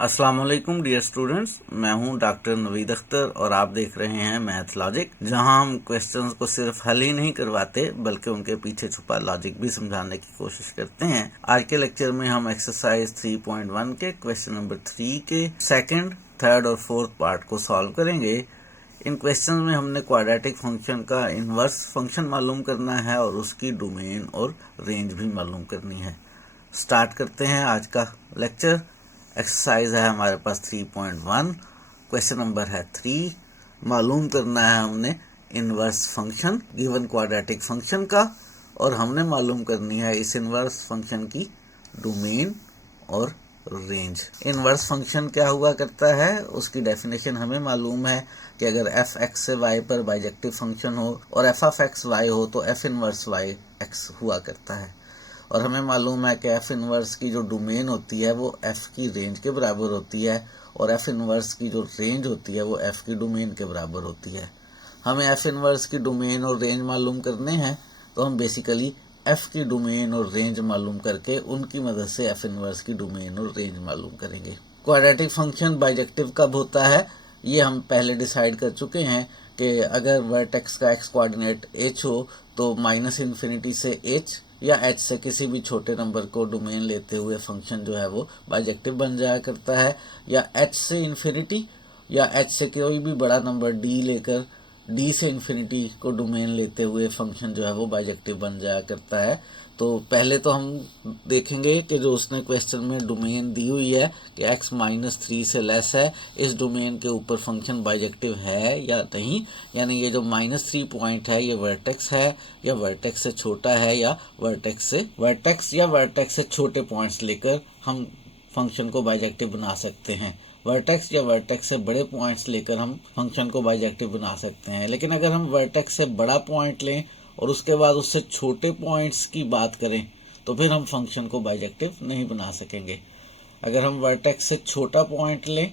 अस्सलाम वालेकुम dear students, मैं हूं डॉक्टर नवीद अख्तर और आप देख रहे हैं मैथ लॉजिक, जहां हम क्वेश्चंस को सिर्फ हल ही नहीं करवाते बल्कि उनके पीछे छुपा लॉजिक भी समझाने की कोशिश करते हैं। आज के लेक्चर में हम एक्सरसाइज 3.1 के क्वेश्चन नंबर 3 के सेकंड, थर्ड और फोर्थ पार्ट को सॉल्व करेंगे। इन क्वेश्चन में हमने क्वाड्रेटिक फंक्शन का इनवर्स फंक्शन मालूम करना है और उसकी डोमेन और रेंज भी मालूम करनी है। स्टार्ट करते हैं आज का लेक्चर। एक्सरसाइज है हमारे पास 3.1, क्वेश्चन नंबर है 3। मालूम करना है हमने inverse function given quadratic function का, और हमने मालूम करनी है इस इनवर्स फंक्शन की डोमेन और रेंज। इनवर्स फंक्शन क्या हुआ करता है, उसकी डेफिनेशन हमें मालूम है कि अगर एफ एक्स से वाई पर बाइजेक्टिव फंक्शन हो और एफ ऑफ एक्स वाई हो तो एफ इनवर्स वाई एक्स हुआ करता है। और हमें मालूम है कि एफ इनवर्स की जो डोमेन होती है वो एफ की रेंज के बराबर होती है, और एफ इनवर्स की जो रेंज होती है वो एफ की डोमेन के बराबर होती है। हमें एफ इनवर्स की डोमेन और रेंज मालूम करने हैं, तो हम बेसिकली एफ की डोमेन और रेंज मालूम करके उनकी मदद से एफ इनवर्स की डोमेन और रेंज मालूम करेंगे। क्वाड्रेटिक फंक्शन बाइजेक्टिव कब होता है, ये हम पहले डिसाइड कर चुके हैं कि अगर वर्टेक्स का एक्स कोऑर्डिनेट h हो तो -∞ से h या h से किसी भी छोटे नंबर को डोमेन लेते हुए फंक्शन जो है वो बाइजेक्टिव बन जाया करता है, या h से इन्फिनिटी या h से कोई भी बड़ा नंबर d लेकर d से इन्फिनिटी को डोमेन लेते हुए फंक्शन जो है वो बाइजेक्टिव बन जाया करता है। तो पहले तो हम देखेंगे कि जो उसने क्वेश्चन में डोमेन दी हुई है कि x -3 से लेस है, इस डोमेन के ऊपर फंक्शन बाइजेक्टिव है या नहीं। यानी ये जो -3 पॉइंट है ये वर्टेक्स है या वर्टेक्स से छोटा है, या वर्टेक्स से छोटे पॉइंट्स लेकर हम फंक्शन को बाइजेक्टिव बना सकते हैं। वर्टेक्स या वर्टेक्स से बड़े पॉइंट्स लेकर हम फंक्शन को बाइजेक्टिव बना सकते हैं। लेकिन अगर हम वर्टेक्स से बड़ा पॉइंट लें और उसके बाद उससे छोटे पॉइंट्स की बात करें तो फिर हम फंक्शन को बाइजेक्टिव नहीं बना सकेंगे। अगर हम वर्टेक्स से छोटा पॉइंट लें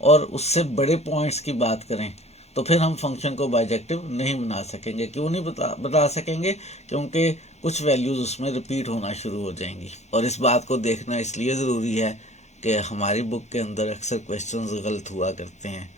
और उससे बड़े पॉइंट्स की बात करें तो फिर हम फंक्शन को बाइजेक्टिव नहीं बना सकेंगे। क्यों नहीं बता सकेंगे? क्योंकि कुछ वैल्यूज उसमें रिपीट होना शुरू हो जाएंगी। और इस बात को देखना इसलिए ज़रूरी है कि हमारी बुक के अंदर अक्सर क्वेश्चंस गलत हुआ करते हैं।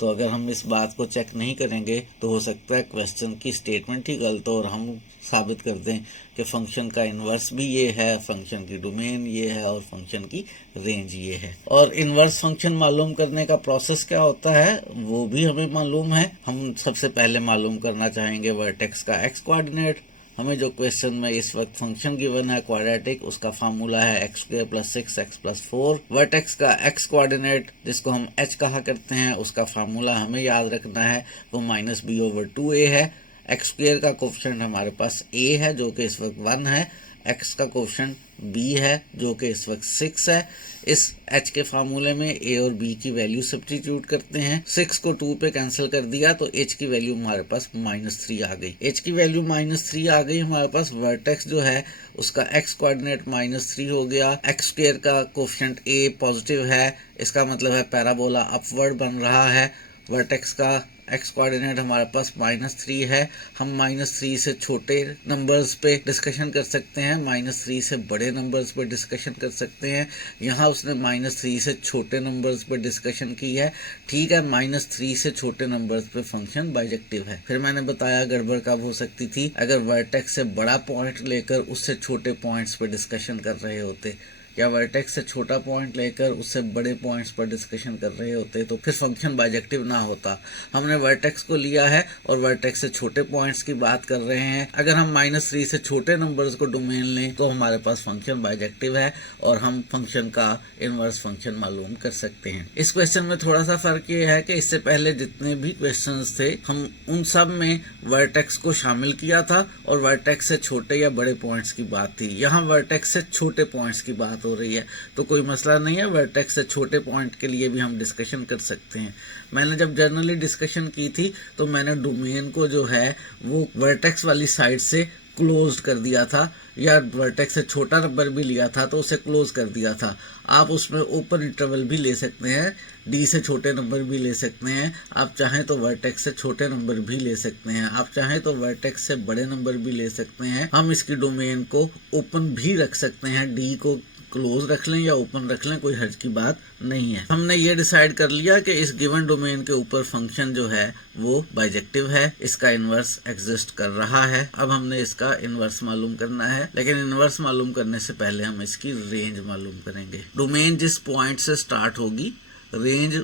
तो अगर हम इस बात को चेक नहीं करेंगे तो हो सकता है क्वेश्चन की स्टेटमेंट ही गलत हो और हम साबित कर दें कि फंक्शन का इन्वर्स भी ये है, फंक्शन की डोमेन ये है और फंक्शन की रेंज ये है। और इन्वर्स फंक्शन मालूम करने का प्रोसेस क्या होता है वो भी हमें मालूम है। हम सबसे पहले मालूम करना चाहेंगे वर्टेक्स का एक्स कोऑर्डिनेट। हमें जो क्वेश्चन में इस वक्त फंक्शन गिवन है क्वाड्रेटिक, उसका फार्मूला है x² + 6x + 4। वर्टेक्स का एक्स कोऑर्डिनेट जिसको हम h कहा करते हैं, उसका फार्मूला हमें याद रखना है, वो -b/2a है। x² का कोफिशिएंट हमारे पास a है जो कि इस वक्त 1 है, x का कोफिशिएंट b है जो कि इस वक्त 6 है। इस h के फार्मूले में a और b की वैल्यू सब्स्टिट्यूट करते हैं। 6 को 2 पे कैंसिल कर दिया तो h की वैल्यू हमारे पास -3 आ गई। h की वैल्यू -3 आ गई हमारे पास। वर्टेक्स जो है उसका x कोऑर्डिनेट -3 हो गया। x² का कोफिशिएंट a पॉजिटिव है, इसका मतलब है पैराबोला अपवर्ड बन रहा है। वर्टेक्स का एक्स कोऑर्डिनेट हमारे पास -3 है। हम -3 से छोटे नंबर्स पे डिस्कशन कर सकते हैं, -3 से बड़े नंबर्स पे डिस्कशन कर सकते हैं। यहाँ उसने -3 से छोटे नंबर्स पे डिस्कशन की है। ठीक है, -3 से छोटे नंबर्स पे फंक्शन बाइजेक्टिव है। फिर मैंने बताया गड़बड़ कब हो सकती थी, अगर वर्टेक्स से बड़ा पॉइंट लेकर उससे छोटे पॉइंट्स पे डिस्कशन कर रहे होते, या वर्टेक्स से छोटा पॉइंट लेकर उससे बड़े पॉइंट्स पर डिस्कशन कर रहे होते तो फिर फंक्शन बाइजेक्टिव ना होता। हमने वर्टेक्स को लिया है और वर्टेक्स से छोटे पॉइंट्स की बात कर रहे हैं। अगर हम -3 से छोटे नंबर्स को डोमेन लें तो हमारे पास फंक्शन बाइजेक्टिव है और हम फंक्शन का इनवर्स फंक्शन मालूम कर सकते हैं। इस क्वेश्चन में थोड़ा सा फर्क ये है कि इससे पहले जितने भी क्वेश्चन थे हम उन सब में वर्टेक्स को शामिल किया था और वर्टेक्स से छोटे या बड़े पॉइंट्स की बात थी। यहाँ वर्टेक्स से छोटे पॉइंट्स की बात हो रही है तो कोई मसला नहीं है, वर्टेक्स से छोटे पॉइंट के लिए भी हम डिस्कशन कर सकते हैं। मैंने जब जनरली डिस्कशन की थी तो मैंने डोमेन को जो है वो वर्टेक्स वाली साइड से क्लोज कर दिया था, या वर्टेक्स से छोटा नंबर भी लिया था तो उसे क्लोज कर दिया था। आप उसमें ओपन इंटरवल भी ले सकते हैं, डी से छोटे नंबर भी ले सकते हैं, आप चाहें तो वर्टेक्स से छोटे नंबर भी ले सकते हैं, आप चाहें तो वर्टेक्स से बड़े नंबर भी ले सकते हैं। हम इसकी डोमेन को ओपन भी रख सकते हैं, डी को क्लोज रख लें या ओपन रख लें, कोई हर्ज की बात नहीं है। हमने ये डिसाइड कर लिया कि इस गिवन डोमेन के ऊपर फंक्शन जो है वो बाइजेक्टिव है, इसका इनवर्स एग्जिस्ट कर रहा है। अब हमने इसका इनवर्स मालूम करना है, लेकिन इनवर्स मालूम करने से पहले हम इसकी रेंज मालूम करेंगे। डोमेन जिस पॉइंट से स्टार्ट होगी, रेंज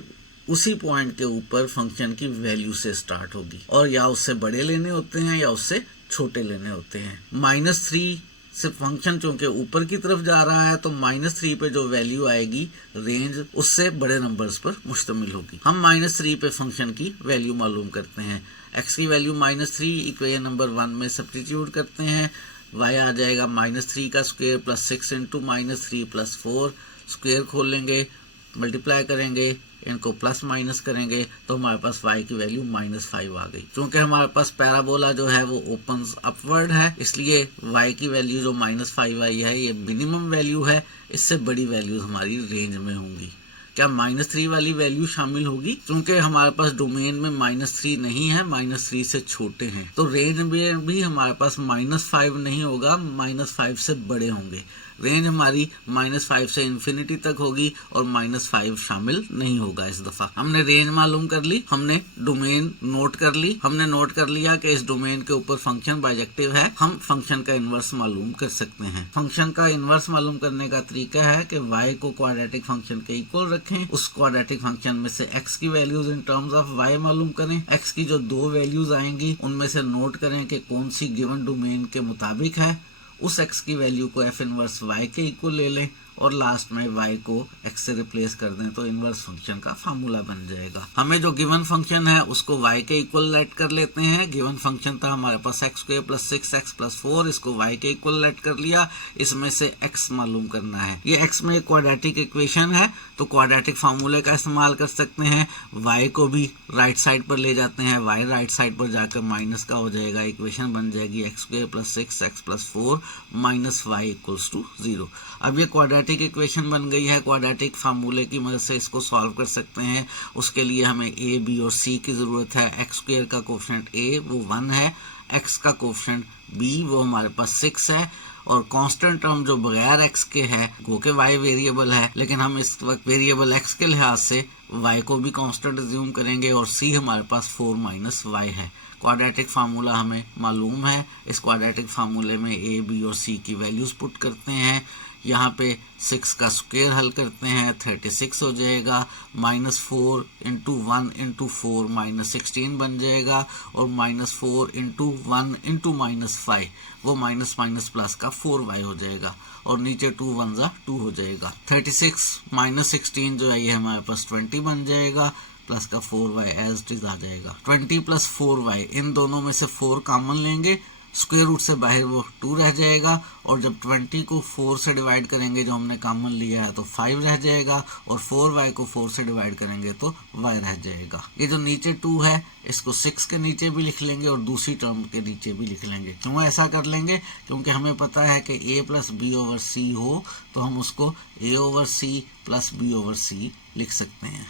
उसी पॉइंट के ऊपर फंक्शन की वैल्यू से स्टार्ट होगी, और या उससे बड़े लेने होते हैं या उससे छोटे लेने होते हैं। -3 से फंक्शन चूंकि ऊपर की तरफ जा रहा है तो -3 पे जो वैल्यू आएगी रेंज उससे बड़े नंबर्स पर मुश्तमिल होगी। हम -3 पे फंक्शन की वैल्यू मालूम करते हैं। x की वैल्यू -3 इक्वेशन नंबर 1 में सब्स्टिट्यूट करते हैं, y आ जाएगा -3 का square plus 6 into -3 plus 4, square खोल लेंगे, मल्टीप्लाई करेंगे, इनको प्लस माइनस करेंगे तो हमारे पास y की वैल्यू -5 आ गई। क्योंकि हमारे पास पैराबोला जो है वो ओपन अपवर्ड है, इसलिए y की वैल्यू जो -5 आई है ये मिनिमम वैल्यू है, इससे बड़ी वैल्यूज हमारी रेंज में होंगी। क्या -3 वाली वैल्यू शामिल होगी? क्योंकि हमारे पास डोमेन में -3 नहीं है, -3 से छोटे हैं, तो रेंज में भी हमारे पास -5 नहीं होगा, -5 से बड़े होंगे। रेंज हमारी -5 से इन्फिनिटी तक होगी और -5 शामिल नहीं होगा। इस दफा हमने रेंज मालूम कर ली, हमने डोमेन नोट कर ली, हमने नोट कर लिया कि इस डोमेन के ऊपर फंक्शन बाइजेक्टिव है। हम फंक्शन का इनवर्स मालूम कर सकते हैं। फंक्शन का इनवर्स मालूम करने का तरीका है कि y को क्वाड्रेटिक फंक्शन के इक्वल रखें, उस क्वाड्रेटिक फंक्शन में से x की values in terms of y मालूम करें, x की जो 2 वैल्यूज आएंगी उनमें से नोट करें कि कौन सी गिवन डोमेन के मुताबिक है, उस x की वैल्यू को f इनवर्स y के इक्वल ले लें और लास्ट में y को x से रिप्लेस कर दें तो इनवर्स फंक्शन का फार्मूला बन जाएगा। हमें जो गिवन फंक्शन है उसको y के इक्वल लेट कर लेते हैं। गिवन फंक्शन था हमारे पास x² प्लस 6x प्लस 4, इसको y के इक्वल लेट कर लिया, इसमें से x मालूम करना है। ये x में एक क्वाड्रेटिक इक्वेशन है तो क्वाड्रेटिक फार्मूले का इस्तेमाल कर सकते हैं। y को भी राइट साइड पर ले जाते हैं, y राइट साइड पर जाकर माइनस का हो जाएगा, इक्वेशन बन जाएगी x² plus 6x plus 4 minus y equals to 0। अब ये क्वाड्रेटिक इक्वेशन बन गई है। क्वाड्रेटिक फार्मूले की मदद से इसको सॉल्व कर सकते हैं। उसके लिए हमें a, b और c की ज़रूरत है। x² का कोफिशिएंट a वो 1 है, x का कोफिशिएंट b वो हमारे पास 6 है, और कांस्टेंट टर्म जो बगैर x के है गो के y वेरिएबल है, लेकिन हम इस वक्त वेरिएबल x के लिहाज से y को भी कांस्टेंट अज्यूम करेंगे, और c हमारे पास 4 माइनस y है। क्वाड्रेटिक फार्मूला हमें मालूम है। इस क्वाड्रेटिक फार्मूले में a, b और c की वैल्यूज पुट करते हैं। यहाँ पे 6 का स्क्वायर हल करते हैं, 36 हो जाएगा, -4 इंटू 1 इंटू 4 -16 बन जाएगा, और -4 इंटू 1 इंटू -5 वो माइनस माइनस प्लस का 4y हो जाएगा, और नीचे 2 1 2 हो जाएगा। 36 -16 जो है ये हमारे पास 20 बन जाएगा, प्लस का 4y एज इट इज आ जाएगा। 20 प्लस 4y, इन दोनों में से 4 कॉमन लेंगे, स्क्वायर रूट से बाहर वो 2 रह जाएगा, और जब 20 को 4 से डिवाइड करेंगे जो हमने कॉमन लिया है तो 5 रह जाएगा, और 4y को 4 से डिवाइड करेंगे तो y रह जाएगा। ये जो नीचे 2 है इसको 6 के नीचे भी लिख लेंगे और दूसरी टर्म के नीचे भी लिख लेंगे। क्यों ऐसा कर लेंगे? क्योंकि हमें पता है कि a plus B over C हो तो हम उसको a over C plus B over C लिख सकते हैं।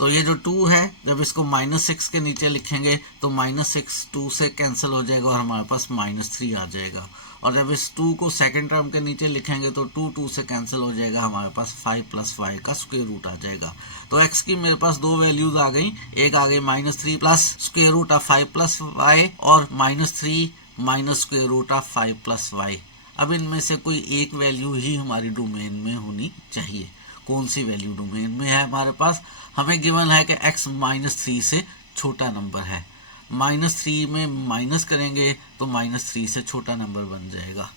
तो ये जो 2 है जब इसको -6 के नीचे लिखेंगे तो -6 2 से कैंसिल हो जाएगा और हमारे पास -3 आ जाएगा, और जब इस 2 को सेकंड टर्म के नीचे लिखेंगे तो 2 से कैंसिल हो जाएगा, हमारे पास 5 प्लस y का स्क्वायर रूट आ जाएगा। तो x की मेरे पास 2 वैल्यूज आ गई, एक आ गई -3 plus square root of 5 plus y, और -3 minus square root of 5 plus y। अब इनमें से कोई एक वैल्यू ही हमारी डोमेन में होनी चाहिए। कौन सी वैल्यू डोमेन में है हमारे पास? हमें गिवन है कि x -3 से छोटा नंबर है। -3 में माइनस करेंगे तो -3 से छोटा नंबर बन जाएगा,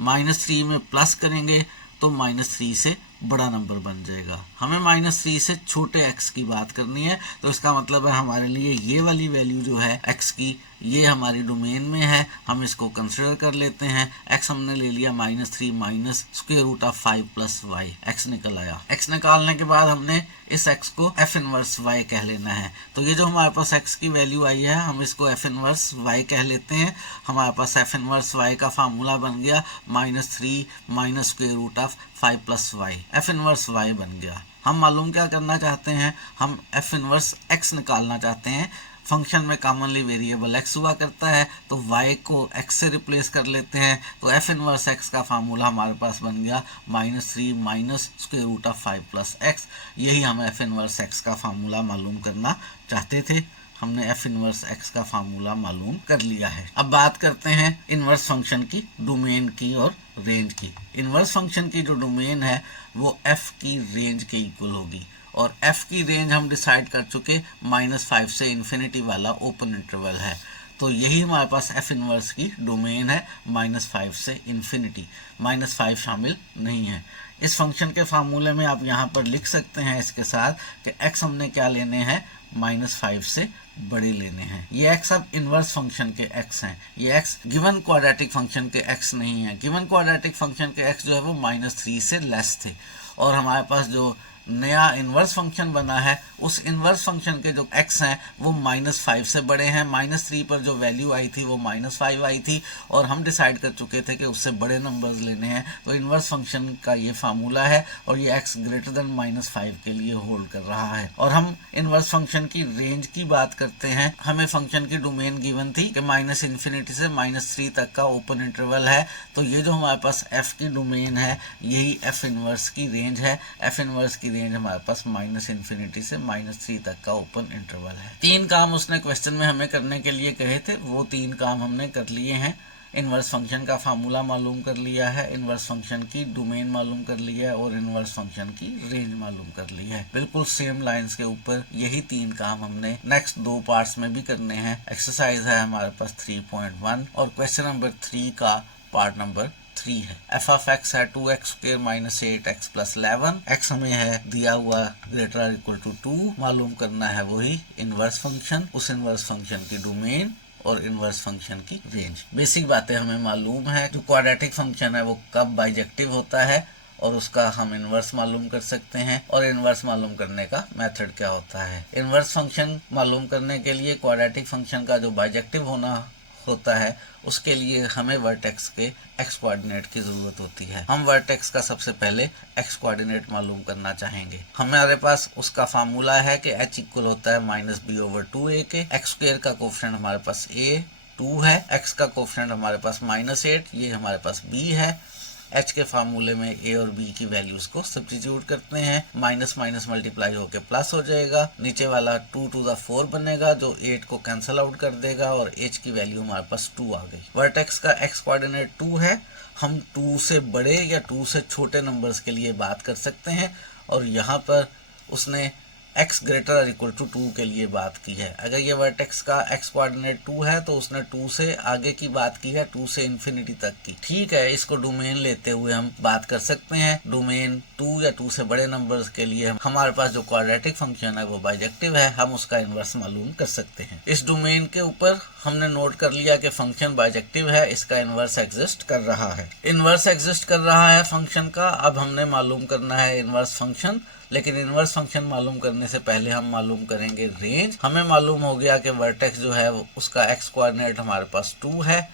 -3 में प्लस करेंगे तो -3 से बड़ा नंबर बन जाएगा। हमें -3 से छोटे x की बात करनी है, तो इसका मतलब है हमारे लिए ये वाली वैल्यू जो है x की, ये हमारी डोमेन में है, हम इसको कंसिडर कर लेते हैं। x हमने ले लिया -3 minus square root of 5 plus y, x निकल आया। x निकालने के बाद हमने इस x को f इनवर्स y कह लेना है। तो ये जो हमारे पास x की वैल्यू आई है हम इसको f इनवर्स y कह लेते हैं। हमारे पास f इनवर्स y का फार्मूला बन गया -3 minus square root of 5 plus y, f inverse y बन गया। हम मालूम क्या करना चाहते हैं? हम f इनवर्स x निकालना चाहते हैं। फंक्शन में कॉमनली वेरिएबल x हुआ करता है, तो y को x से रिप्लेस कर लेते हैं, तो f इनवर्स x का फार्मूला हमारे पास बन गया -3 minus square root of 5 plus x। यही हम f इनवर्स x का फार्मूला मालूम करना चाहते थे। हमने f इनवर्स x का फार्मूला मालूम कर लिया है। अब बात करते हैं इनवर्स फंक्शन की डोमेन की और रेंज की। इनवर्स फंक्शन की जो डोमेन है वो f की रेंज के इक्वल होगी, और f की रेंज हम डिसाइड कर चुके -5 से इन्फिनिटी वाला ओपन इंटरवल है, तो यही हमारे पास f इनवर्स की डोमेन है -5 से इन्फिनिटी। -5 शामिल नहीं है। इस फंक्शन के फार्मूले में आप यहाँ पर लिख सकते हैं इसके साथ कि x हमने क्या लेने हैं, -5 से बड़े लेने हैं। ये x अब इनवर्स फंक्शन के x हैं, ये x गिवन क्वाड्रेटिक फंक्शन के x नहीं है। गिवन क्वाड्रेटिक फंक्शन के x जो है वो -3 से लेस थे, और हमारे पास जो नया इनवर्स फंक्शन बना है उस इनवर्स फंक्शन के जो x हैं वो -5 से बड़े हैं। -3 पर जो वैल्यू आई थी वो -5 आई थी, और हम डिसाइड कर चुके थे कि उससे बड़े नंबर्स लेने हैं, तो इनवर्स फंक्शन का ये फार्मूला है, और ये x ग्रेटर देन -5 के लिए होल्ड कर रहा है। और हम इनवर्स फंक्शन की रेंज की बात करते हैं। हमें फंक्शन की डोमेन गिवन थी कि -∞ से -3 तक का ओपन इंटरवल है, तो ये जो हमारे पास f की डोमेन है यही f इनवर्स की रेंज है। f इनवर्स की रेंज हमारे पास -∞ से -3 तक का ओपन इंटरवल है। 3 काम उसने क्वेश्चन में हमें करने के लिए कहे थे, वो 3 काम हमने कर लिए हैं। इनवर्स फंक्शन का फार्मूला मालूम कर लिया है, इनवर्स फंक्शन की डोमेन मालूम कर लिया है, और इनवर्स फंक्शन की रेंज मालूम कर ली है। बिल्कुल सेम लाइंस के ऊपर यही 3 काम हमने नेक्स्ट 2 पार्ट्स में भी करने हैं। एक्सरसाइज है हमारे पास 3.1, और क्वेश्चन नंबर 3 का पार्ट नंबर 3 है। f ऑफ x है 2x² - 8x + 11। x हमें है दिया हुआ ग्रेटर इक्वल टू 2। मालूम करना है वही इनवर्स फंक्शन, उस इनवर्स फंक्शन की डोमेन और इनवर्स फंक्शन की रेंज। बेसिक बातें हमें मालूम है। जो क्वाड्रेटिक फंक्शन है वो कब बाइजेक्टिव होता है, और उसका हम इनवर्स मालूम कर सकते हैं, और इनवर्स मालूम करने का मेथड क्या होता है। इनवर्स फंक्शन मालूम करने के लिए क्वाड्रेटिक फंक्शन का जो बाइजेक्टिव होना होता है उसके लिए हमें वर्टेक्स के x कोऑर्डिनेट की जरूरत होती है। हम वर्टेक्स का सबसे पहले x कोऑर्डिनेट मालूम करना चाहेंगे। हमारे पास उसका फार्मूला है कि h इक्वल होता है -b/2a के। x² का कोफिशिएंट हमारे पास a 2 है, x का कोफिशिएंट हमारे पास -8, ये हमारे पास b है। h के फार्मूले में a और b की वैल्यूज को सब्स्टिट्यूट करते हैं, माइनस माइनस मल्टीप्लाई होकर प्लस हो जाएगा। नीचे वाला 2 to the 4 बनेगा जो 8 को कैंसिल आउट कर देगा, और h की वैल्यू हमारे पास 2 आ गई। वर्टेक्स का x कोऑर्डिनेट 2 है। हम 2 से बड़े या 2 से छोटे नंबर्स के लिए बात कर सकते हैं, और यहाँ पर उसने x ग्रेटर इक्वल टू 2 के लिए बात की है। अगर ये वर्टेक्स का x कोऑर्डिनेट 2 है तो उसने 2 से आगे की बात की है, 2 से इन्फिनिटी तक की। ठीक है, इसको डोमेन लेते हुए हम बात कर सकते हैं। डोमेन 2 या 2 से बड़े नंबर्स के लिए हमारे पास जो क्वाड्रेटिक फंक्शन है वो बाइजेक्टिव है, हम उसका इनवर्स मालूम कर सकते हैं। इस डोमेन के ऊपर हमने नोट कर लिया कि फंक्शन बाइजेक्टिव है, इसका इनवर्स एग्जिस्ट कर रहा है। इनवर्स एग्जिस्ट कर रहा है फंक्शन का। अब हमने मालूम करना है इनवर्स फंक्शन, लेकिन इनवर्स फंक्शन मालूम करने से पहले हम मालूम करेंगे रेंज। हमें मालूम हो गया कि वर्टेक्स जो है उसका x कोऑर्डिनेट हमारे पास 2 है।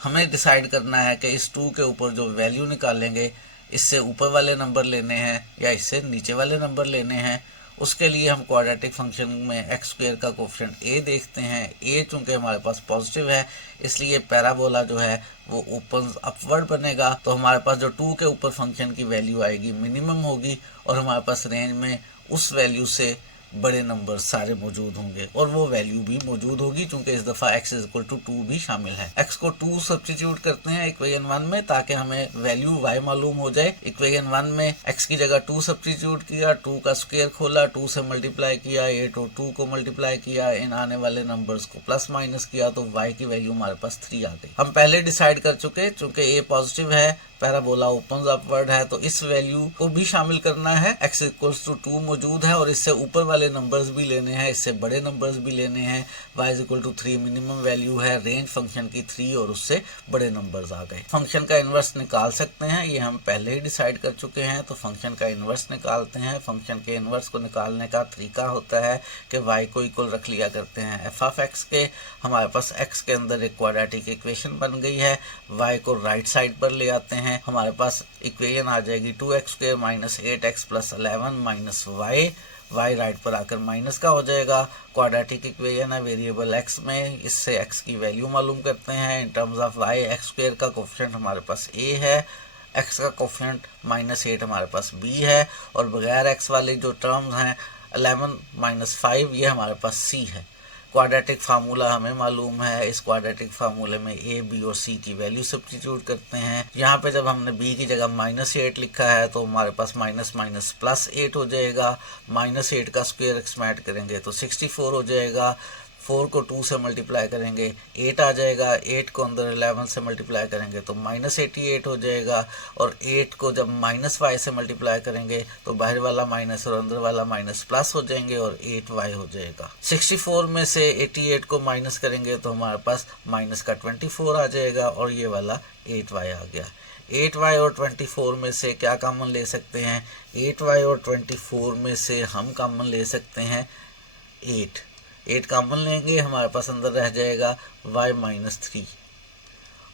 हमें डिसाइड करना है कि इस 2 के ऊपर जो वैल्यू निकालेंगे इससे ऊपर वाले नंबर लेने हैं या इससे नीचे वाले नंबर लेने हैं। उसके लिए हम क्वाड्रेटिक फंक्शन में x² का कोफिशिएंट a देखते हैं। a चूंकि हमारे पास पॉजिटिव है इसलिए पैराबोला जो है वो ओपन अपवर्ड बनेगा, तो हमारे पास जो 2 के ऊपर फंक्शन की वैल्यू आएगी मिनिमम होगी, और हमारे पास रेंज में उस वैल्यू से बड़े नंबर सारे मौजूद होंगे, और वो वैल्यू भी मौजूद होगी क्योंकि इस दफ़ा x इक्वल टू 2 भी शामिल है। x को 2 सब्स्टिट्यूट करते हैं इक्वेशन 1 में ताकि हमें वैल्यू y मालूम हो जाए। इक्वेशन 1 में x की जगह 2 सब्स्टिट्यूट किया, 2 का स्क्वायर खोला, 2 से मल्टीप्लाई किया, 8 और 2 को मल्टीप्लाई किया, इन आने वाले नंबर्स को प्लस माइनस किया, तो y की वैल्यू हमारे पास 3 आ गई। हम पहले डिसाइड कर चुके, चूंकि a पॉजिटिव है, पैराबोला ओपन अपवर्ड है, तो इस वैल्यू को भी शामिल करना है। x इक्वल्स टू 2 मौजूद है, और इससे ऊपर वाले नंबर्स भी लेने हैं, इससे बड़े नंबर्स भी लेने हैं। y equal to 3 minimum value है, रेंज फंक्शन की 3 और उससे बड़े नंबर्स आ गए। फंक्शन का इनवर्स निकाल सकते हैं, ये हम पहले ही डिसाइड कर चुके हैं, तो फंक्शन का इनवर्स निकालते हैं। फंक्शन के इनवर्स को निकालने का तरीका होता है कि y को इक्वल रख लिया करते हैं f ऑफ x के। हमारे पास x के अंदर एक क्वाड्रेटिक इक्वेशन बन गई है, y को राइट साइड पर ले आते हैं, हमारे पास इक्वेशन आ जाएगी 2x² - 8x + 11 - y y right पर आकर माइनस का हो जाएगा। क्वाड्रेटिक इक्वेशन है वेरिएबल x में, इससे x की वैल्यू मालूम करते हैं। In terms of y x square का कोफिशिएंट हमारे पास a है, x का कोफिशिएंट -8 हमारे पास b है, और बगैर x वाले जो टर्म्स हैं 11 - 5 ये हमारे पास c है। क्वाड्रेटिक फार्मूला हमें मालूम है, इस क्वाड्रेटिक फार्मूले में a, b और c की वैल्यू सब्स्टिट्यूट करते हैं। यहाँ पे जब हमने b की जगह -8 लिखा है तो हमारे पास माइनस माइनस +8 हो जाएगा। -8 का स्क्वायर एक्समैट करेंगे तो 64 हो जाएगा। 4 को 2 से मल्टीप्लाई करेंगे 8 आ जाएगा। 8 को अंदर 11 से मल्टीप्लाई करेंगे तो -88 हो जाएगा। और 8 को जब -y से मल्टीप्लाई करेंगे तो बाहर वाला माइनस और अंदर वाला माइनस प्लस हो जाएंगे और 8y हो जाएगा। 64 में से 88 को माइनस करेंगे तो हमारे पास माइनस का 24 आ जाएगा और ये वाला 8y आ गया। 8y और 24 में से क्या कॉमन ले सकते हैं? 8y और 24 में से हम कॉमन ले सकते हैं 8 कॉमन लेंगे, हमारे पास अंदर रह जाएगा y -3।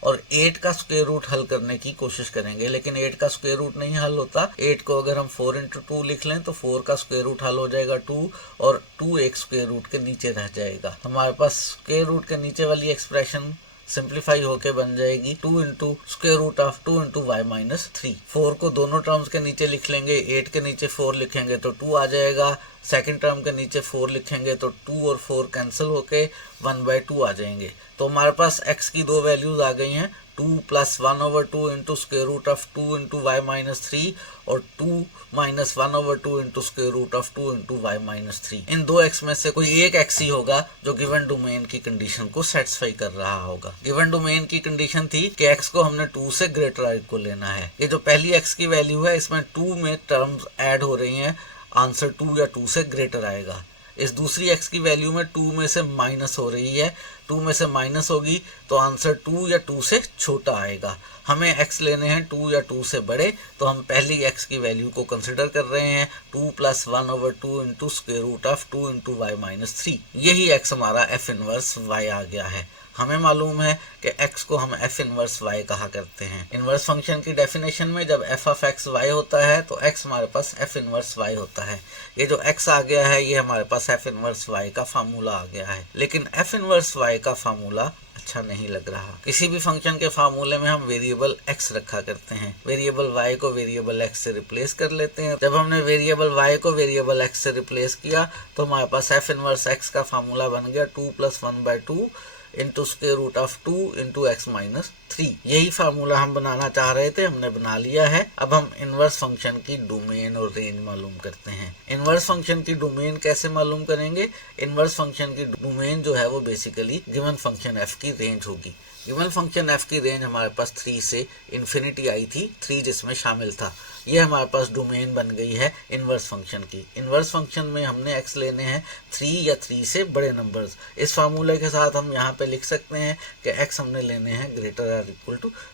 और 8 का स्क्वायर रूट हल करने की कोशिश करेंगे, लेकिन 8 का स्क्वायर रूट नहीं हल होता। 8 को अगर हम 4 × 2 लिख लें तो 4 का स्क्वायर रूट हल हो जाएगा 2, और 2 एक स्क्वायर रूट के नीचे रह जाएगा। हमारे पास स्क्वायर रूट के नीचे वाली एक्सप्रेशन सिंप्लीफाई होके बन जाएगी 2 × स्क्वायर रूट ऑफ 2 × y -3। 4 को दोनों टर्म्स के नीचे लिख लेंगे, 8 के नीचे 4 लिखेंगे तो 2 आ जाएगा। सेकंड टर्म के नीचे 4 लिखेंगे तो 2 और 4 कैंसिल होके 1/2 आ जाएंगे। तो हमारे पास x की दो वैल्यूज आ गई हैं, 2 + 1/2 × स्क्वायर रूट ऑफ 2 × y -3 और 2 - 1/2 × स्क्वायर रूट ऑफ 2 × y -3। इन दो x में से कोई एक x ही होगा जो गिवन डोमेन की कंडीशन को सेटिस्फाई कर रहा होगा। गिवन डोमेन की कंडीशन थी कि x को हमने 2 से ग्रेटर इक्वल लेना है। ये जो पहली x की वैल्यू है इसमें 2 में टर्म्स ऐड हो रही हैं, आंसर 2 या 2 से ग्रेटर आएगा। इस दूसरी x की वैल्यू में 2 में से माइनस हो रही है, 2 में से माइनस होगी तो आंसर 2 या 2 से छोटा आएगा। हमें x लेने हैं 2 या 2 से बड़े, तो हम पहली x की वैल्यू को कंसिडर कर रहे हैं 2 + 1/2 × स्क्वायर रूट ऑफ 2 × y -3। यही x हमारा f इनवर्स y आ गया है। हमें मालूम है कि x को हम f इनवर्स y कहा करते हैं। इनवर्स फंक्शन की डेफिनेशन में जब f ऑफ x y होता है तो x हमारे पास f इनवर्स y होता है। ये जो x आ गया है ये हमारे पास f इनवर्स y का फार्मूला आ गया है। लेकिन f इनवर्स y का फार्मूला अच्छा नहीं लग रहा। किसी भी फंक्शन के फार्मूले में हम वेरिएबल x रखा करते हैं, वेरिएबल y को वेरिएबल x से रिप्लेस कर लेते हैं। जब हमने वेरिएबल y को वेरिएबल x से रिप्लेस किया तो हमारे पास f इनवर्स x का फार्मूला बन गया 2 + 1/2 × स्क्वायर रूट ऑफ 2 × x -3। यही फार्मूला हम बनाना चाह रहे थे, हमने बना लिया है। अब हम इनवर्स फंक्शन की डोमेन और रेंज मालूम करते हैं। इनवर्स फंक्शन की डोमेन कैसे मालूम करेंगे? इनवर्स फंक्शन की डोमेन जो है वो बेसिकली गिवन फंक्शन f की रेंज होगी। गिवन फंक्शन f की रेंज हमारे पास 3 से इन्फिनिटी आई थी, 3 जिसमें शामिल था। ये हमारे पास डोमेन बन गई है इनवर्स फंक्शन की। इनवर्स फंक्शन में हमने x लेने हैं 3 या 3 से बड़े नंबर्स। इस फार्मूले के साथ हम यहाँ पे लिख सकते हैं कि x हमने लेने हैं >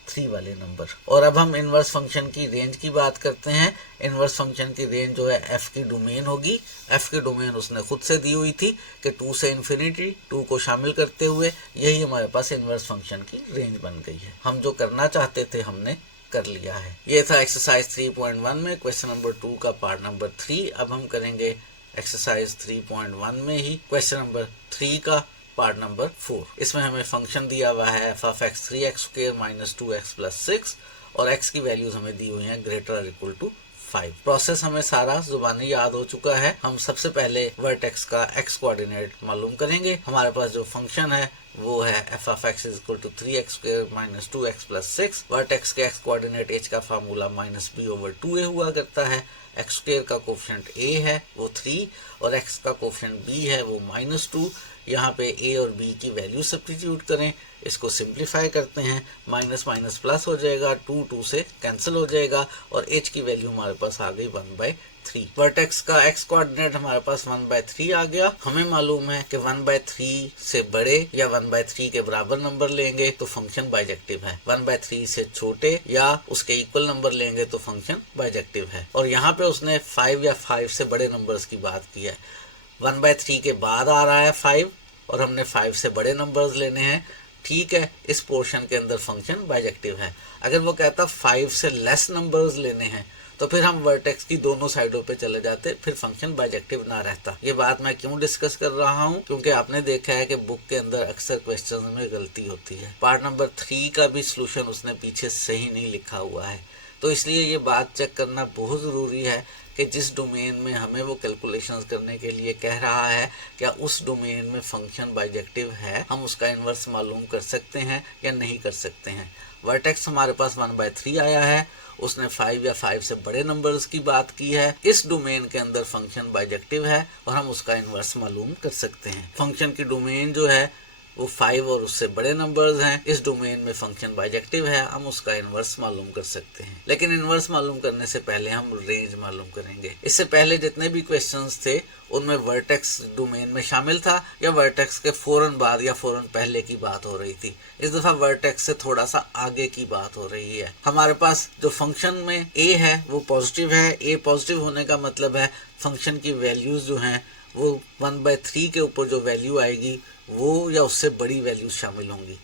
3 वाले नंबर। और अब हम इनवर्स फंक्शन की रेंज की बात करते हैं। इनवर्स फंक्शन की रेंज जो है f की डोमेन होगी। f की डोमेन उसने खुद से दी हुई थी कि 2 से इन्फिनिटी, 2 को शामिल करते हुए, यही हमारे पास इनवर्स फंक्शन की रेंज बन गई है। हम जो करना चाहते थे हमने कर लिया है। ये था एक्सरसाइज 3.1 में क्वेश्चन नंबर 2 का पार्ट नंबर 3। अब हम करेंगे एक्सरसाइज 3.1 में ही क्वेश्चन नंबर 3 का पार्ट नंबर 4। इसमें हमें फंक्शन दिया हुआ है f of x 3x² - 2x + 6 और x की वैल्यूज हमें दी हुई हैं > 5। प्रोसेस हमें सारा जुबानी याद हो चुका है। हम सबसे पहले वर्टेक्स का x कोऑर्डिनेट मालूम करेंगे। हमारे पास जो फंक्शन है वो है f of x = 3x² - 2x + 6। Vertex के x कोऑर्डिनेट h का फार्मूला -b/2a हुआ करता है। x² का कोफिशिएंट a है वो 3 और x का कोफिशिएंट b है वो -2। यहाँ पे a और b की वैल्यू सब्स्टिट्यूट करें, इसको सिंप्लीफाई करते हैं, माइनस माइनस प्लस हो जाएगा, 2 से कैंसिल हो जाएगा और h की वैल्यू हमारे पास आ गई 1/3। वर्टेक्स का x कोऑर्डिनेट हमारे पास 1/3 आ गया। हमें मालूम है कि 1/3 से बड़े या 1/3 के बराबर नंबर लेंगे तो फंक्शन बाइजेक्टिव है, 1/3 से छोटे या उसके इक्वल नंबर लेंगे तो फंक्शन बाइजेक्टिव है। और यहाँ पे उसने 5 या 5 से बड़े नंबर्स की बात की है। 1/3 के बाद आ रहा है 5 और हमने 5 से बड़े नंबर्स लेने हैं। ठीक है, इस पोर्शन के अंदर फंक्शन बाइजेक्टिव है। अगर वो कहता 5 से लेस नंबर्स लेने हैं तो फिर हम वर्टेक्स की दोनों साइडों पे चले जाते, फिर फंक्शन बाइजेक्टिव ना रहता। ये बात मैं क्यों डिस्कस कर रहा हूँ, क्योंकि आपने देखा है कि बुक के अंदर अक्सर क्वेश्चंस में गलती होती है। पार्ट नंबर 3 का भी सोल्यूशन उसने पीछे सही नहीं लिखा हुआ है, तो इसलिए ये बात चेक करना बहुत ज़रूरी है कि जिस डोमेन में हमें वो कैलकुलेशंस करने के लिए कह रहा है, क्या उस डोमेन में फंक्शन बाइजेक्टिव है, हम उसका इन्वर्स मालूम कर सकते हैं या नहीं कर सकते हैं। वर्टेक्स हमारे पास 1/3 आया है, उसने 5 या 5 से बड़े नंबर्स की बात की है। इस डोमेन के अंदर फंक्शन बाइजेक्टिव है और हम उसका इन्वर्स मालूम कर सकते हैं। फंक्शन की डोमेन जो है वो 5 और उससे बड़े नंबर्स हैं। इस डोमेन में फंक्शन बाइजेक्टिव है, हम उसका इन्वर्स मालूम कर सकते हैं। लेकिन इन्वर्स मालूम करने से पहले हम रेंज मालूम करेंगे। इससे पहले जितने भी क्वेश्चंस थे उनमें वर्टेक्स डोमेन में शामिल था या वर्टेक्स के फौरन बाद या फौरन पहले की बात हो रही थी। इस दफा वर्टेक्स से थोड़ा सा आगे की बात हो रही है। हमारे पास जो फंक्शन में a है वो पॉजिटिव है। a पॉजिटिव होने का मतलब है फंक्शन की वैल्यूज जो हैं वो 1/3 के ऊपर जो वैल्यू आएगी वो या उससे बड़ी वैल्यूज शामिल होंगी।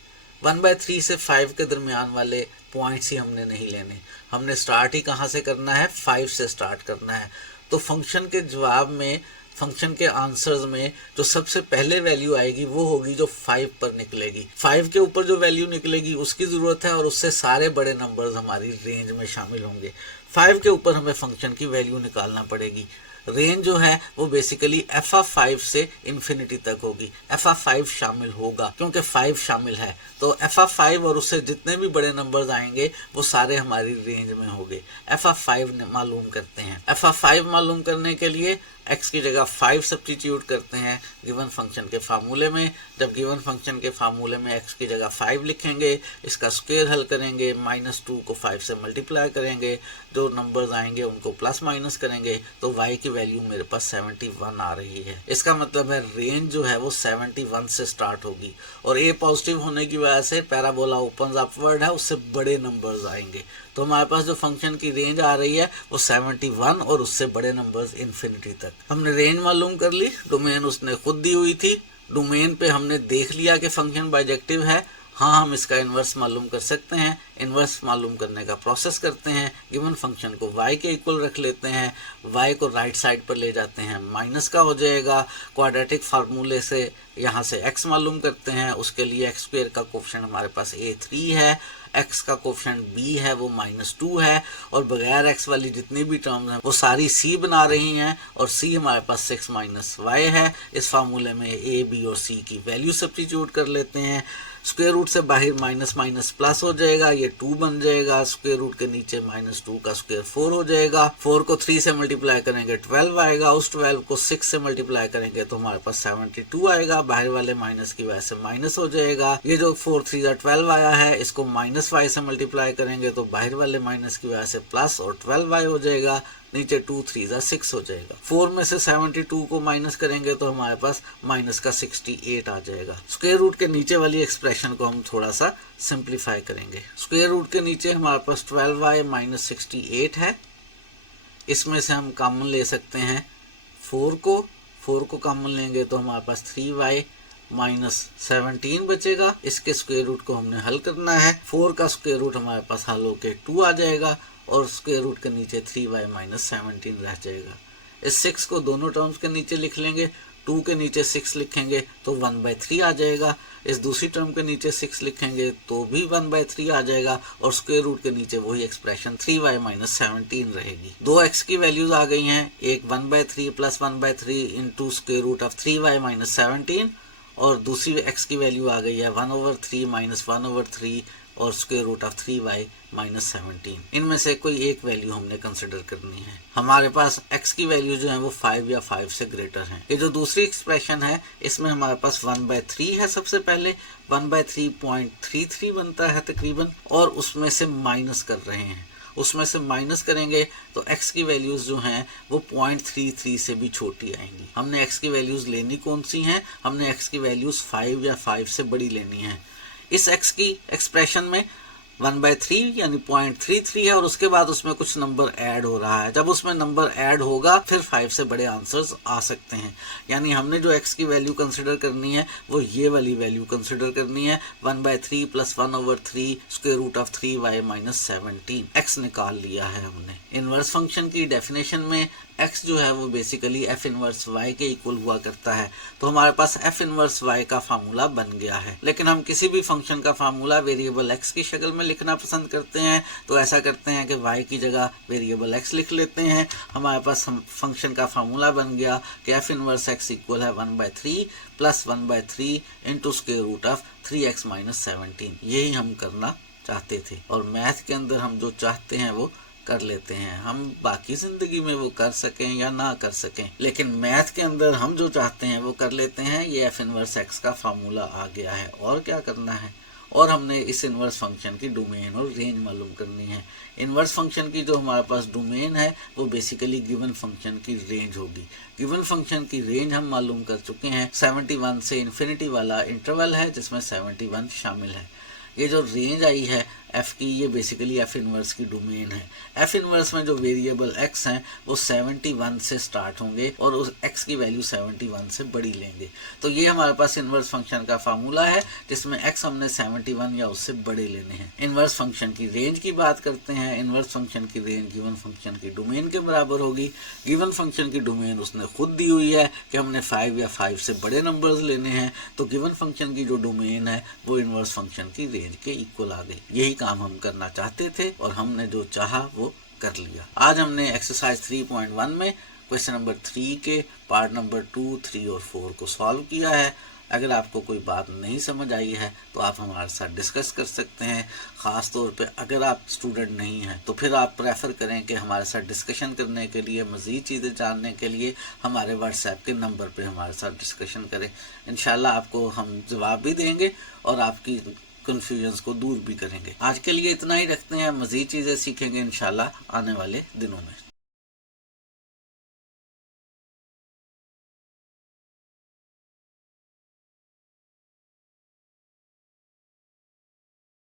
1/3 से 5 के दरमियान वाले पॉइंट्स ही हमने नहीं लेने, हमने स्टार्ट ही कहाँ से करना है, 5 से स्टार्ट करना है। तो फंक्शन के जवाब में, फंक्शन के आंसर्स में जो सबसे पहले वैल्यू आएगी वो होगी जो 5 पर निकलेगी। 5 के ऊपर जो वैल्यू निकलेगी उसकी ज़रूरत है और उससे सारे बड़े नंबर्स हमारी रेंज में शामिल होंगे। 5 के ऊपर हमें फंक्शन की वैल्यू निकालना पड़ेगी। रेंज जो है वो बेसिकली f(5) से इन्फिनिटी तक होगी। f(5) शामिल होगा क्योंकि 5 शामिल है, तो f(5) और उससे जितने भी बड़े नंबर्स आएंगे वो सारे हमारी रेंज में होंगे। f(5) मालूम करते हैं। f(5) मालूम करने के लिए x की जगह 5 सब्स्टिट्यूट करते हैं गिवन फंक्शन के फार्मूले में। जब गिवन फंक्शन के फार्मूले में x की जगह 5 लिखेंगे, इसका स्क्वायर हल करेंगे, -2 को 5 से मल्टीप्लाई करेंगे, जो नंबर्स आएंगे उनको प्लस माइनस करेंगे, तो y की वैल्यू मेरे पास 71 आ रही है। इसका मतलब है रेंज जो है वो 71 से स्टार्ट होगी और a पॉजिटिव होने की वजह से पैराबोला ओपन्स अपवर्ड है, उससे बड़े नंबर्स आएंगे। तो हमारे पास जो फंक्शन की रेंज आ रही है वो 71 और उससे बड़े नंबर्स इन्फिनिटी तक। हमने रेंज मालूम कर ली, डोमेन उसने खुद दी हुई थी। डोमेन पे हमने देख लिया कि फंक्शन बाइजेक्टिव है। हाँ, हम इसका इन्वर्स मालूम कर सकते हैं। इन्वर्स मालूम करने का प्रोसेस करते हैं। गिवन फंक्शन को y के इक्वल रख लेते हैं, y को राइट साइड पर ले जाते हैं, माइनस का हो जाएगा। क्वाड्रेटिक फार्मूले से यहाँ से x मालूम करते हैं, उसके लिए x² का कोफिशिएंट हमारे पास a3 है, x का कोफिशिएंट b है वो -2 है और बगैर x वाली जितनी भी टर्म्स हैं वो सारी c बना रही हैं और c हमारे पास 6 - y है। इस फार्मूले में a, b और c की वैल्यू सब्स्टिट्यूट कर लेते हैं। स्क्वायर रूट से बाहर माइनस माइनस प्लस हो जाएगा, ये 2 बन जाएगा। स्क्वायर रूट के नीचे -2 का स्क्वायर 4 हो जाएगा। 4 को 3 से मल्टीप्लाई करेंगे 12 आएगा। उस 12 को 6 से मल्टीप्लाई करेंगे तो हमारे पास 72 आएगा। बाहर वाले माइनस की वजह से माइनस हो जाएगा। ये जो 4 3 12 आया है, इसको -y से मल्टीप्लाई करेंगे तो बाहर वाले माइनस की वजह से प्लस और 12y हो जाएगा। नीचे 2 3 6 हो जाएगा। 4 में से 72 को माइनस करेंगे तो हमारे पास माइनस का 68 आ जाएगा। स्क्वायर रूट के नीचे वाली एक्सप्रेशन को हम थोड़ा सा सिंप्लीफाई करेंगे। स्क्वायर रूट के नीचे हमारे पास 12y - 68 है। इसमें से हम कॉमन ले सकते हैं 4 को कॉमन लेंगे तो हमारे पास 3y - 17 बचेगा। इसके स्क्वायर रूट को हमने हल करना है। 4 का स्क्वायर रूट हमारे पास हल होके 2 आ जाएगा और स्क्वायर रूट के नीचे 3y - 17 रह जाएगा। इस 6 को दोनों टर्म्स के नीचे लिख लेंगे। 2 के नीचे 6 लिखेंगे तो 1/3 आ जाएगा। इस दूसरी टर्म के नीचे 6 लिखेंगे तो भी 1/3 आ जाएगा और स्क्वायर रूट के नीचे वही एक्सप्रेशन 3y - 17 रहेगी। दो x की वैल्यूज आ गई हैं, एक 1/3 + 1/3 into square root of 3y - 17 और दूसरी x की वैल्यू आ गई है 1/3 - 1/3 और स्क्वायर रूट ऑफ 3y - 17। इनमें से कोई एक वैल्यू हमने कंसिडर करनी है। हमारे पास x की वैल्यू जो है वो 5 या 5 से ग्रेटर है। ये जो दूसरी एक्सप्रेशन है इसमें हमारे पास 1/3 है। सबसे पहले 1/3.33 बनता है तकरीबन और उसमें से माइनस कर रहे हैं। उसमें से माइनस करेंगे तो x की वैल्यूज जो हैं वो 0.33 से भी छोटी आएंगी। हमने x की वैल्यूज लेनी कौन सी हैं? हमने x की वैल्यूज 5 या 5 से बड़ी लेनी है। इस x की एक्सप्रेशन में 1/3 यानी 0.33 है और उसके बाद उसमें कुछ नंबर ऐड हो रहा है। जब उसमें नंबर ऐड होगा फिर 5 से बड़े आंसर्स आ सकते हैं। यानी हमने जो x की वैल्यू कंसिडर करनी है वो ये वाली वैल्यू कंसिडर करनी है 1/3 + 1/3 √3y - 17। x निकाल लिया है हमने। इनवर्स फंक्शन की डेफिनेशन में x जो है वो बेसिकली f इनवर्स y के इक्वल हुआ करता है। तो हमारे पास f इनवर्स y का फार्मूला बन गया है। लेकिन हम किसी भी फंक्शन का फार्मूला वेरिएबल x की शक्ल में लिखना पसंद करते हैं, तो ऐसा करते हैं कि y की जगह वेरिएबल x लिख लेते हैं। हमारे पास फंक्शन का फार्मूला बन गया कि f इनवर्स x इक्वल है 1/3 + 1/3 × √3x - 17। यही हम करना चाहते थे और मैथ के अंदर हम जो चाहते हैं वो कर लेते हैं। हम बाकी जिंदगी में वो कर सकें या ना कर सकें, लेकिन मैथ के अंदर हम जो चाहते हैं वो कर लेते हैं। ये f इनवर्स x का फार्मूला आ गया है और क्या करना है, और हमने इस इनवर्स फंक्शन की डोमेन और रेंज मालूम करनी है। इनवर्स फंक्शन की जो हमारे पास डोमेन है वो बेसिकली गिवन फंक्शन की रेंज होगी। गिवन फंक्शन की रेंज हम मालूम कर चुके हैं, 71 से इन्फिनिटी वाला इंटरवल है जिसमें 71 शामिल है। ये जो रेंज आई है f की, ये बेसिकली f इनवर्स की डोमेन है। f इनवर्स में जो वेरिएबल x हैं वो 71 से स्टार्ट होंगे और उस x की वैल्यू 71 से बड़ी लेंगे। तो ये हमारे पास इनवर्स फंक्शन का फार्मूला है जिसमें x हमने 71 या उससे बड़े लेने हैं। इनवर्स फंक्शन की रेंज की बात करते हैं। इनवर्स फंक्शन की रेंज गिवन फंक्शन की डोमेन के बराबर होगी। गिवन फंक्शन की डोमेन उसने खुद दी हुई है कि हमने 5 या 5 से बड़े नंबर्स लेने हैं, तो गिवन फंक्शन की जो डोमेन है वो इनवर्स फंक्शन की रेंज के इक्वल आ गई। यही काम हम करना चाहते थे और हमने जो चाहा वो कर लिया। आज हमने एक्सरसाइज 3.1 में क्वेश्चन नंबर 3 के पार्ट नंबर 2, 3 और 4 को सॉल्व किया है। अगर आपको कोई बात नहीं समझ आई है तो आप हमारे साथ डिस्कस कर सकते हैं। ख़ास तौर पे अगर आप स्टूडेंट नहीं हैं तो फिर आप प्रेफर करें कि हमारे साथ डिस्कशन करने के लिए, मज़ीद चीज़ें जानने के लिए हमारे व्हाट्सएप के नंबर पे हमारे साथ डिस्कशन करें। इंशाल्लाह आपको हम जवाब भी देंगे और आपकी कन्फ्यूजन्स को दूर भी करेंगे। आज के लिए इतना ही रखते हैं, मज़ीद चीज़ें सीखेंगे इंशाल्लाह आने वाले दिनों में।